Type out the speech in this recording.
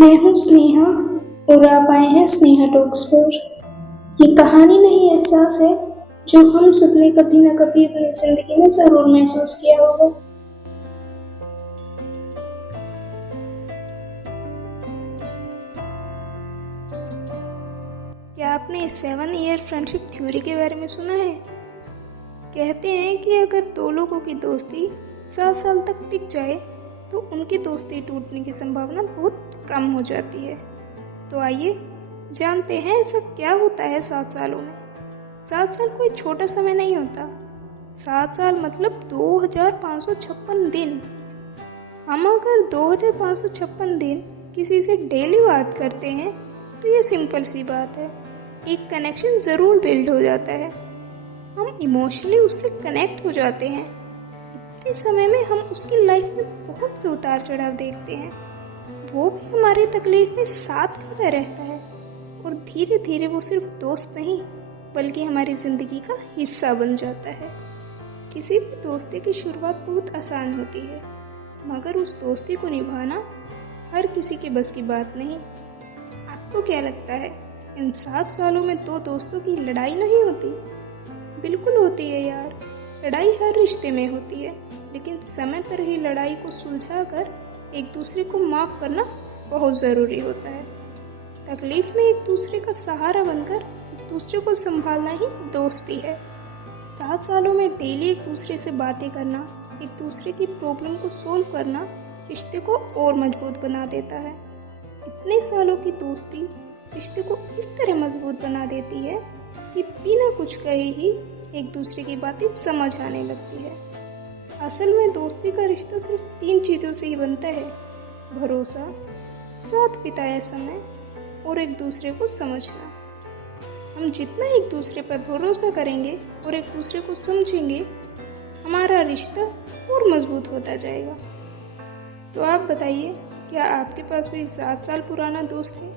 मैं हूँ स्नेहा और आप आए हैं स्नेहा टॉक्स पर। ये कहानी नहीं, एहसास है जो हम सबने कभी न कभी अपनी जिंदगी में जरूर महसूस किया होगा। क्या आपने 7 ईयर फ्रेंडशिप थ्योरी के बारे में सुना है? कहते हैं कि अगर दो लोगों की दोस्ती 7 साल तक टिक जाए तो उनकी दोस्ती टूटने की संभावना बहुत कम हो जाती है। तो आइए जानते हैं ऐसा क्या होता है 7 सालों में। 7 साल कोई छोटा समय नहीं होता। 7 साल मतलब 2556 दिन। हम अगर 2556 दिन किसी से डेली बात करते हैं तो ये सिंपल सी बात है, एक कनेक्शन ज़रूर बिल्ड हो जाता है। हम इमोशनली उससे कनेक्ट हो जाते हैं। इतने समय में हम उसकी लाइफ में बहुत से उतार चढ़ाव देखते हैं। वो भी हमारी तकलीफ में साथ खड़ा रहता है और धीरे धीरे वो सिर्फ दोस्त नहीं बल्कि हमारी ज़िंदगी का हिस्सा बन जाता है। किसी भी दोस्ती की शुरुआत बहुत आसान होती है, मगर उस दोस्ती को निभाना हर किसी के बस की बात नहीं। आपको क्या लगता है, इन 7 सालों में दो दोस्तों की लड़ाई नहीं होती? बिल्कुल होती है यार। लड़ाई हर रिश्ते में होती है, लेकिन समय पर ही लड़ाई को सुलझाकर एक दूसरे को माफ़ करना बहुत ज़रूरी होता है। तकलीफ में एक दूसरे का सहारा बनकर एक दूसरे को संभालना ही दोस्ती है। 7 सालों में डेली एक दूसरे से बातें करना, एक दूसरे की प्रॉब्लम को सोल्व करना रिश्ते को और मजबूत बना देता है। इतने सालों की दोस्ती रिश्ते को इस तरह मजबूत बना देती है कि बिना कुछ कहे ही एक दूसरे की बातें समझ आने लगती है। असल में दोस्ती का रिश्ता सिर्फ 3 चीज़ों से ही बनता है: भरोसा, साथ बिताया समय और एक दूसरे को समझना। हम जितना एक दूसरे पर भरोसा करेंगे और एक दूसरे को समझेंगे, हमारा रिश्ता और मजबूत होता जाएगा। तो आप बताइए, क्या आपके पास भी 7 साल पुराना दोस्त है